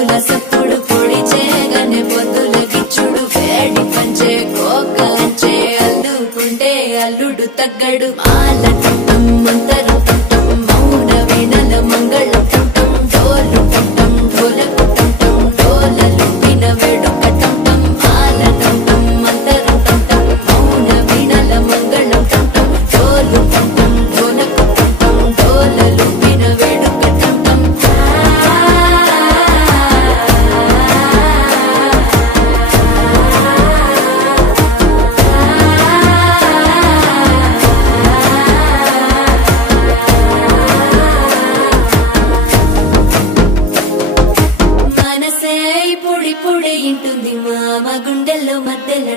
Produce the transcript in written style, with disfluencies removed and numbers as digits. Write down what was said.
డప్పుల సప్పుడు పొడి చేయగానే పొద్దుల గిచ్చుడు వేడి పంచే కోకలంచే అల్లుకుంటే అల్లుడు తగ్గడు మాల టుట్టం మంతరు టుట్టం మౌన వీణల మంగళ టుట్టం డోలు టుట్టం డోలకు టుట్టం డోలలు విన వేడుక టుట్టం మాల టుట్టం మంతరు టుట్టం మౌన వీణల మంగళ టుట్టం డోలు టుట్టం డోలకు టుట్టం డోలలు విన వేడుక టుట్టం మనసే పొడి పొడి ఇంటుంది మామ గుండెల్లో మధ్యలో